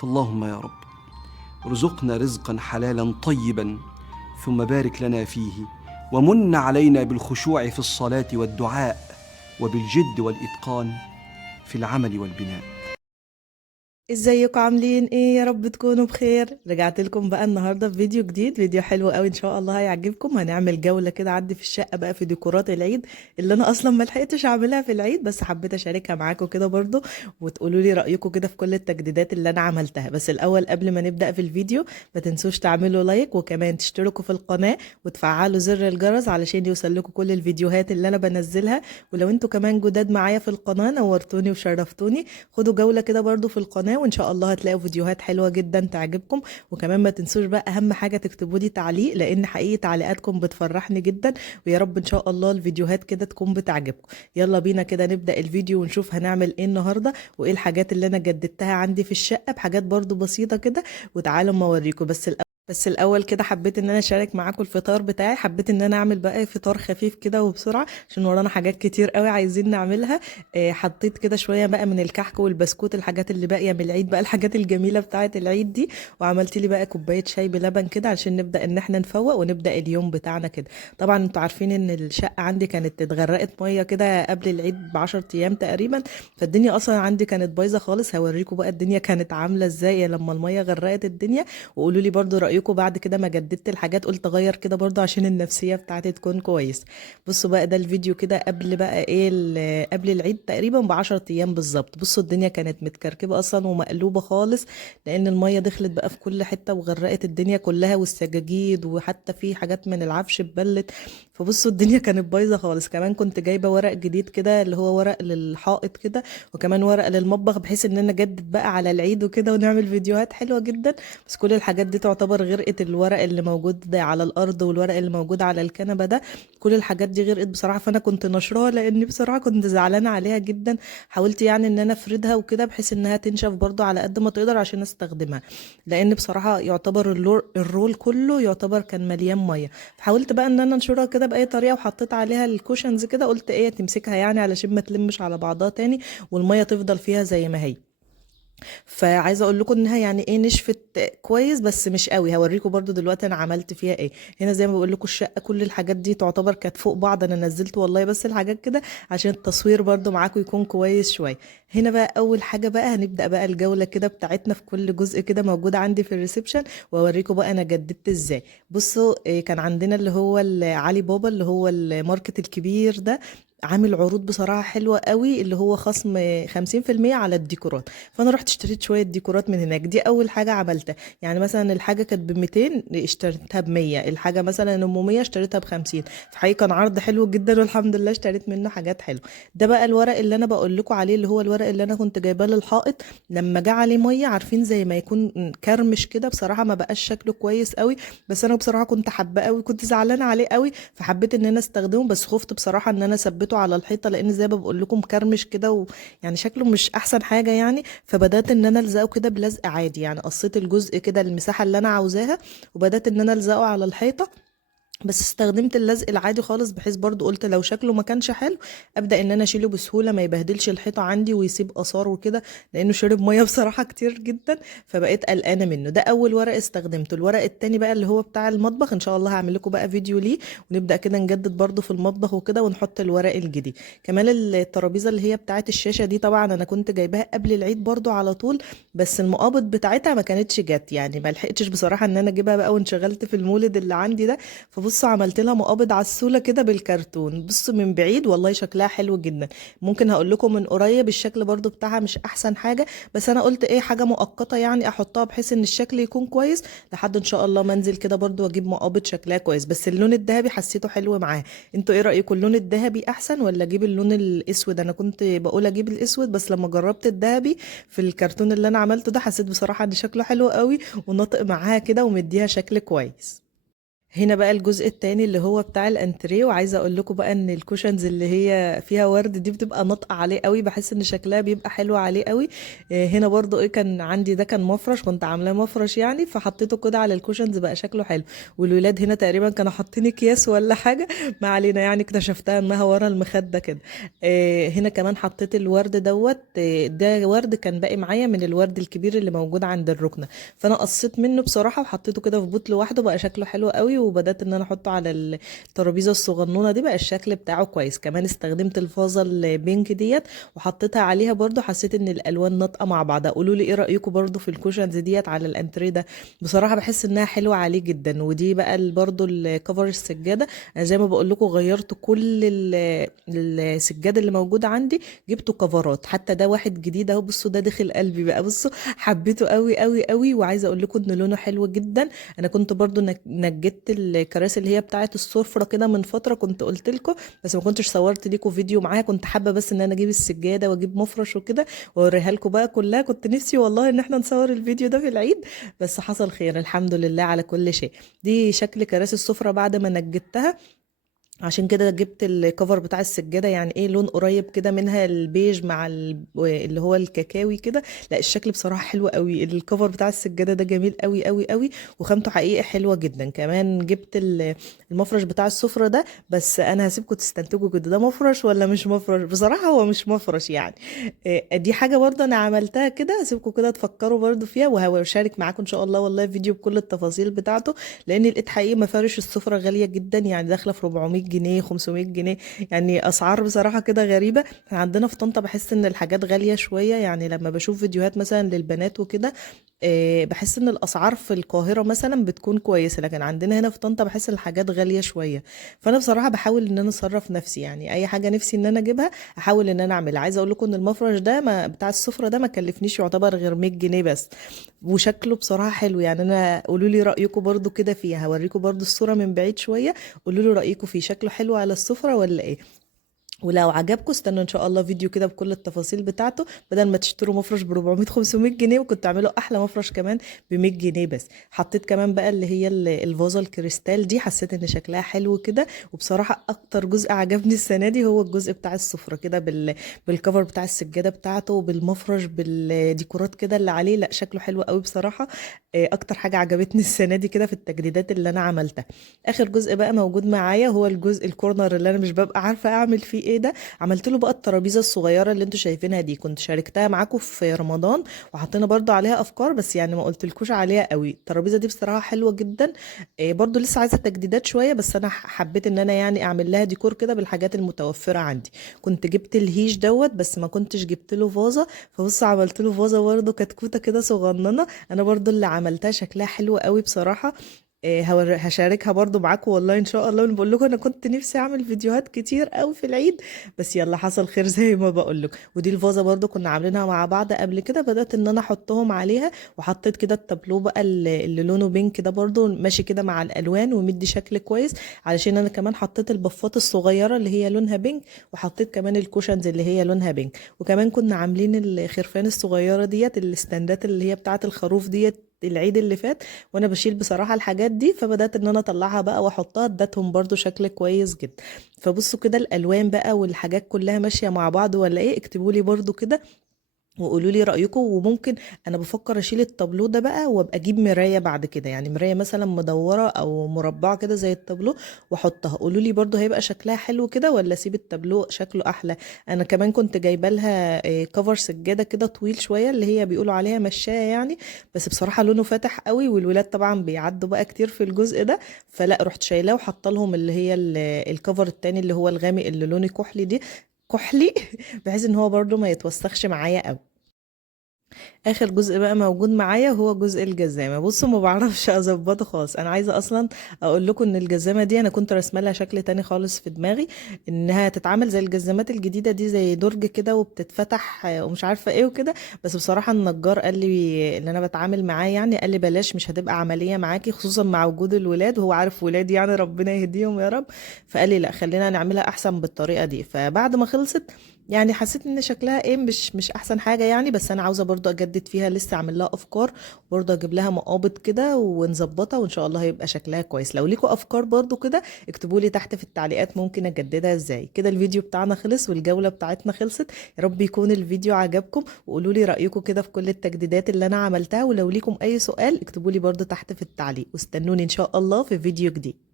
فاللهم يا رب ارزقنا رزقا حلالا طيبا، ثم بارك لنا فيه، ومن علينا بالخشوع في الصلاة والدعاء، وبالجد والإتقان في العمل والبناء. ازيكم عاملين ايه؟ يا رب تكونوا بخير. رجعت لكم بقى النهارده بفيديو جديد، فيديو حلو قوي ان شاء الله هيعجبكم. هنعمل جوله كده عندي في الشقه بقى في ديكورات العيد اللي انا اصلا ما لحقتش اعملها في العيد، بس حبيت اشاركها معاكم كده برضو وتقولوا لي رايكم كده في كل التجديدات اللي انا عملتها. بس الاول قبل ما نبدا في الفيديو ما تنسوش تعملوا لايك، وكمان تشتركوا في القناه وتفعلوا زر الجرس علشان يوصلكوا كل الفيديوهات اللي انا بنزلها. ولو انتوا كمان جداد معايا في القناه نورتوني وشرفتوني، خدوا جوله كده برضو في القناه وان شاء الله هتلاقوا فيديوهات حلوه جدا تعجبكم. وكمان ما تنسوش بقى اهم حاجه تكتبوا لي تعليق، لان حقيقي تعليقاتكم بتفرحني جدا، ويا رب ان شاء الله الفيديوهات كده تكون بتعجبكم. يلا بينا كده نبدا الفيديو ونشوف هنعمل ايه النهارده، وايه الحاجات اللي انا جددتها عندي في الشقه بحاجات برضو بسيطه كده. وتعالوا ما اوريكم. بس الاول كده حبيت ان انا اشارك معاكم الفطار بتاعي. حبيت ان انا اعمل بقى فطار خفيف كده وبسرعه عشان ورانا حاجات كتير قوي عايزين نعملها. حطيت كده شويه بقى من الكحك والبسكوت، الحاجات اللي باقيه من العيد بقى، الحاجات الجميله بتاعه العيد دي. وعملت لي بقى كوبايه شاي بلبن كده عشان نبدا ان احنا نفوق ونبدا اليوم بتاعنا كده. طبعا انتوا عارفين ان الشقه عندي كانت اتغرقت ميه كده قبل العيد ب10 ايام تقريبا، فالدنيا اصلا عندي كانت بايظه خالص. هوريكم بقى الدنيا كانت عامله ازاي لما الميه غرقت الدنيا، وقولوا لي برضو رايكم بعد كده ما جددت الحاجات. قلت اغير كده برضو عشان النفسيه بتاعتي تكون كويس. بصوا بقى ده الفيديو كده قبل بقى ايه قبل العيد تقريبا ب10 ايام بالظبط. بصوا الدنيا كانت متكركبه اصلا ومقلوبه خالص، لان الميه دخلت بقى في كل حته وغرقت الدنيا كلها، والسجاجيد وحتى في حاجات من العفش اتبلت. فبصوا الدنيا كانت بايظه خالص. كمان كنت جايبه ورق جديد كده اللي هو ورق للحائط كده، وكمان ورق للمطبخ، بحيث ان انا اجدد بقى على العيد وكده ونعمل فيديوهات حلوه جدا. بس كل الحاجات دي تعتبر غرقت. الورق اللي موجود ده على الارض والورق اللي موجود على الكنبه ده، كل الحاجات دي غرقت بصراحه. فانا كنت نشراها لاني بصراحه كنت زعلانه عليها جدا. حاولت يعني ان انا افردها وكده بحيث انها تنشف برضو على قد ما تقدر عشان استخدمها، لان بصراحه يعتبر الرول كله يعتبر كان مليان ميه. فحاولت بقى ان انا انشرها كده باي طريقه، وحطيت عليها الكوشنز كده، قلت ايه تمسكها يعني علشان ما تلمش على بعضها تاني والميه تفضل فيها زي ما هي. فعايزه اقول لكم انها يعني ايه نشفت كويس بس مش قوي. هوريكم برضو دلوقتي انا عملت فيها ايه. هنا زي ما بقول لكم الشقه كل الحاجات دي تعتبر كانت فوق بعض، انا نزلت والله بس الحاجات كده عشان التصوير برضو معاكم يكون كويس شويه. هنا بقى اول حاجه بقى هنبدا بقى الجوله كده بتاعتنا في كل جزء كده موجود عندي في الريسبشن، واوريكم بقى انا جددت ازاي. بصوا إيه، كان عندنا اللي هو علي بابا اللي هو الماركت الكبير ده، عامل عروض بصراحة حلوة قوي، اللي هو خصم 50% على الديكورات. فانا رحت اشتريت شويه ديكورات من هناك. دي اول حاجه عملتها. يعني مثلا الحاجه كانت ب 200 اشتريتها ب 100، الحاجه مثلا ام 100 اشتريتها ب 50. فحقيقي كان عرض حلو جدا والحمد لله اشتريت منه حاجات حلوه. ده بقى الورق اللي انا بقول لكم عليه، اللي هو الورق اللي انا كنت جايباه للحائط. لما جه عليه ميه عارفين زي ما يكون كرمش كده، بصراحه ما بقاش شكله كويس قوي. بس انا بصراحه كنت حابه قوي، كنت زعلانه عليه قوي، فحبيت ان انا استخدمه. بس خفت بصراحه ان انا اثبته على الحيطه، لان زي ما بقول لكم كرمش كده يعني شكله مش احسن حاجه يعني. فبدات ان انا الزقه كده بلزق عادي، يعني قصيت الجزء كده المساحه اللي انا عاوزاها وبدات ان انا الزقه على الحيطه. بس استخدمت اللزق العادي خالص، بحيث برضو قلت لو شكله ما كانش حلو ابدا ان انا اشيله بسهوله، ما يبهدلش الحيطه عندي ويسيب اثار وكده، لانه شرب ميه بصراحه كتير جدا. فبقيت قلقانه منه. ده اول ورق استخدمته. الورق التاني بقى اللي هو بتاع المطبخ، ان شاء الله هعمل لكم بقى فيديو ليه، ونبدا كده نجدد برضو في المطبخ وكده ونحط الورق الجديد. كمان الترابيزه اللي هي بتاعت الشاشه دي، طبعا انا كنت جايباها قبل العيد برضو على طول، بس المقابض بتاعتها ما كانتش جت، يعني ما لحقتش بصراحه ان انا اجيبها بقى وانشغلت في المولد اللي عندي ده. فبصوا عملت لها مقابض عسولة كده بالكرتون. بصوا من بعيد والله شكلها حلو جدا. ممكن هقول لكم من قريب الشكل برضو بتاعها مش احسن حاجة، بس انا قلت ايه حاجة مؤقتة يعني احطها بحيث ان الشكل يكون كويس لحد ان شاء الله منزل كده برضو واجيب مقابض شكلها كويس. بس اللون الذهبي حسيته حلو معاه. انتوا ايه رأيكم؟ اللون الذهبي احسن ولا اجيب اللون الاسود؟ انا كنت بقول اجيب الاسود، بس لما جربت الذهبي في الكرتون اللي انا عملته ده حسيت بصراحة ان شكله حلو قوي وناطق معاها كده ومديها شكل كويس. هنا بقى الجزء التاني اللي هو بتاع الانتريه، وعايزه اقول لكم بقى ان الكوشنز اللي هي فيها ورد دي بتبقى ناطقه عليه قوي، بحس ان شكلها بيبقى حلو عليه قوي. هنا برضو ايه كان عندي ده كان مفرش، كنت عاملاه مفرش يعني، فحطيته كده على الكوشنز بقى شكله حلو. والولاد هنا تقريبا كانوا حاطين اكياس ولا حاجه ما علينا يعني، اكتشفتها انها ورا المخده كده. هنا كمان حطيت الورد دوت، ده ورد كان باقي معايا من الورد الكبير اللي موجود عند الركنه، فانا قصيت منه بصراحه وحطيته كده في بوت لوحده، بقى شكله حلو قوي. وبدات ان انا احطه على الترابيزه الصغنونه دي، بقى الشكل بتاعه كويس. كمان استخدمت الفازه البينك ديت وحطيتها عليها برضو، حسيت ان الالوان ناطقه مع بعضها. قولوا لي ايه رايكم برضو في الكوشنز ديت على الانتريه ده، بصراحه بحس انها حلوه عليه جدا. ودي بقى برضو الكفر السجاده، انا زي ما بقول لكم غيرت كل السجاده اللي موجوده عندي، جبته كفرات. حتى ده واحد جديد اهو، بصوا ده دخل قلبي بقى، بصوا حبيته قوي قوي قوي. وعايزه اقول لكم ان لونه حلو جدا. انا كنت برضو نجدت الكراسي اللي هي بتاعه السفره كده من فتره، كنت قلت لكم بس ما كنتش صورت لكم فيديو معاها. كنت حابه بس ان انا اجيب السجاده واجيب مفرش وكده واوريها لكم بقى كلها. كنت نفسي والله ان احنا نصور الفيديو ده في العيد، بس حصل خير الحمد لله على كل شيء. دي شكل كراسي السفره بعد ما نجدتها، عشان كده جبت الكفر بتاع السجادة، يعني ايه لون قريب كده منها، البيج مع اللي هو الكاكاوي كده. لا الشكل بصراحة حلو قوي، الكفر بتاع السجادة ده جميل قوي قوي قوي، وخامته حقيقة حلوة جدا. كمان جبت المفرش بتاع السفرة ده، بس انا هسيبكم تستنتجوا كده ده مفرش ولا مش مفرش. بصراحة هو مش مفرش يعني. دي حاجة برضه انا عملتها كده، هسيبكم كده تفكروا برضه فيها، وهشارك معاكم ان شاء الله والله فيديو بكل التفاصيل بتاعته. لان لقيت حقيقي مفارش السفرة غالية جدا، يعني داخلة في 400 جنيه 500 جنيه، يعني اسعار بصراحه كده غريبه. احنا عندنا في طنطا بحس ان الحاجات غاليه شويه، يعني لما بشوف فيديوهات مثلا للبنات وكده بحس ان الاسعار في القاهره مثلا بتكون كويسه، لكن عندنا هنا في طنطا بحس ان الحاجات غاليه شويه. فانا بصراحه بحاول ان انا اصرف نفسي، يعني اي حاجه نفسي ان انا اجيبها احاول ان انا اعملها. عايزه اقول لكم ان المفرش ده ما بتاع السفره ده ما كلفنيش يعتبر غير 100 جنيه بس، وشكله بصراحه حلو. يعني انا قولوا لي رايكم برضو كده فيها، هوريكم برضو الصوره من بعيد شويه، قولوا لي رايكم فيه شكله حلو على السفره ولا ايه. ولو عجبكم استنوا ان شاء الله فيديو كده بكل التفاصيل بتاعته، بدل ما تشتروا مفرش ب 400 500 جنيه، وكنت تعملوا احلى مفرش كمان ب 100 جنيه بس. حطيت كمان بقى اللي هي الفازه الكريستال دي، حسيت ان شكلها حلو كده. وبصراحه اكتر جزء عجبني السنه دي هو الجزء بتاع السفره كده بالكفر بتاع السجاده بتاعته وبالمفرش بالديكورات كده اللي عليه، لا شكله حلو قوي بصراحه. اكتر حاجه عجبتني السنه دي كده في التجديدات اللي انا عملتها. اخر جزء بقى موجود معايا هو الجزء الكورنر اللي انا مش ببقى عارفه اعمل فيه ايه ده. عملت له بقى الترابيزه الصغيره اللي انتوا شايفينها دي، كنت شاركتها معاكم في رمضان وحطينا برضو عليها افكار، بس يعني ما قلتلكوش عليها قوي. الترابيزه دي بصراحه حلوه جدا. برضو لسه عايزه تجديدات شويه، بس انا حبيت ان انا يعني اعمل لها ديكور كده بالحاجات المتوفره عندي. كنت جبت الهيش دوت بس ما كنتش جبت له فازه، فبص عملت له فازه برضو كتكوته كده صغننه، انا برضو اللي عملتها شكلها حلو قوي بصراحه. هشاركها برضو معاكم والله ان شاء الله. بقول لكم انا كنت نفسي اعمل فيديوهات كتير قوي في العيد، بس يلا حصل خير زي ما بقول لكم. ودي الفازه برضو كنا عاملينها مع بعض قبل كده، بدات ان انا احطهم عليها، وحطيت كده التابلو بقى اللي لونه بينك ده برضو ماشي كده مع الالوان ومدي شكل كويس. علشان انا كمان حطيت البفات الصغيره اللي هي لونها بينك، وحطيت كمان الكوشنز اللي هي لونها بينك. وكمان كنا عاملين الخرفان الصغيره ديت، الاستندات اللي هي بتاعه الخروف ديت العيد اللي فات، وانا بشيل بصراحه الحاجات دي، فبدات ان انا اطلعها بقى واحطها، ادتهم برضو شكل كويس جدا. فبصوا كده الالوان بقى والحاجات كلها ماشيه مع بعض ولا ايه؟ اكتبوا لي برضو كده وقولوا لي رايكم. وممكن انا بفكر اشيل التابلو ده بقى وابقى اجيب مرايه بعد كده، يعني مرايه مثلا مدوره او مربعه كده زي التابلو واحطها. قولوا لي برضو هيبقى شكلها حلو كده ولا اسيب التابلو شكله احلى. انا كمان كنت جايبه لها كفر سجاده كده طويل شويه اللي هي بيقولوا عليها مشايه يعني، بس بصراحه لونه فاتح قوي، والولاد طبعا بيعدوا بقى كتير في الجزء ده، فلا رحت شايلاه وحاطه لهم اللي هي الكفر التاني اللي هو الغامق اللي لونه كحلي دي كحلي بحيث ان هو برضو ما يتوسخش معايا قوي. اخر جزء بقى موجود معايا هو جزء الجزامه. بصوا ما بعرفش اظبطه خالص، انا عايزه اصلا اقول لكم ان الجزامه دي انا كنت راسمه لها شكل تاني خالص في دماغي، انها تتعمل زي الجزامات الجديده دي زي درج كده وبتتفتح ومش عارفه ايه وكده. بس بصراحه النجار قال لي اللي انا بتعامل معاه يعني، قال لي بلاش مش هتبقى عمليه معاكي خصوصا مع وجود الولاد، وهو عارف ولادي يعني ربنا يهديهم يا رب. فقال لي لا خلينا نعملها احسن بالطريقه دي. فبعد ما خلصت يعني حسيت ان شكلها ايه مش احسن حاجه يعني، بس انا عاوزه برضو اجدد اجدد فيها لسه، اعمل لها افكار برضه، اجيب لها مقابض كده ونظبطها، وان شاء الله هيبقى شكلها كويس. لو ليكوا افكار برضه كده اكتبوا لي تحت في التعليقات ممكن اجددها ازاي. كده الفيديو بتاعنا خلص والجولة بتاعتنا خلصت. يا رب يكون الفيديو عجبكم، وقولوا لي رأيكم كده في كل التجديدات اللي انا عملتها، ولو ليكم اي سؤال اكتبوا لي برضه تحت في التعليق، واستنوني ان شاء الله في فيديو جديد.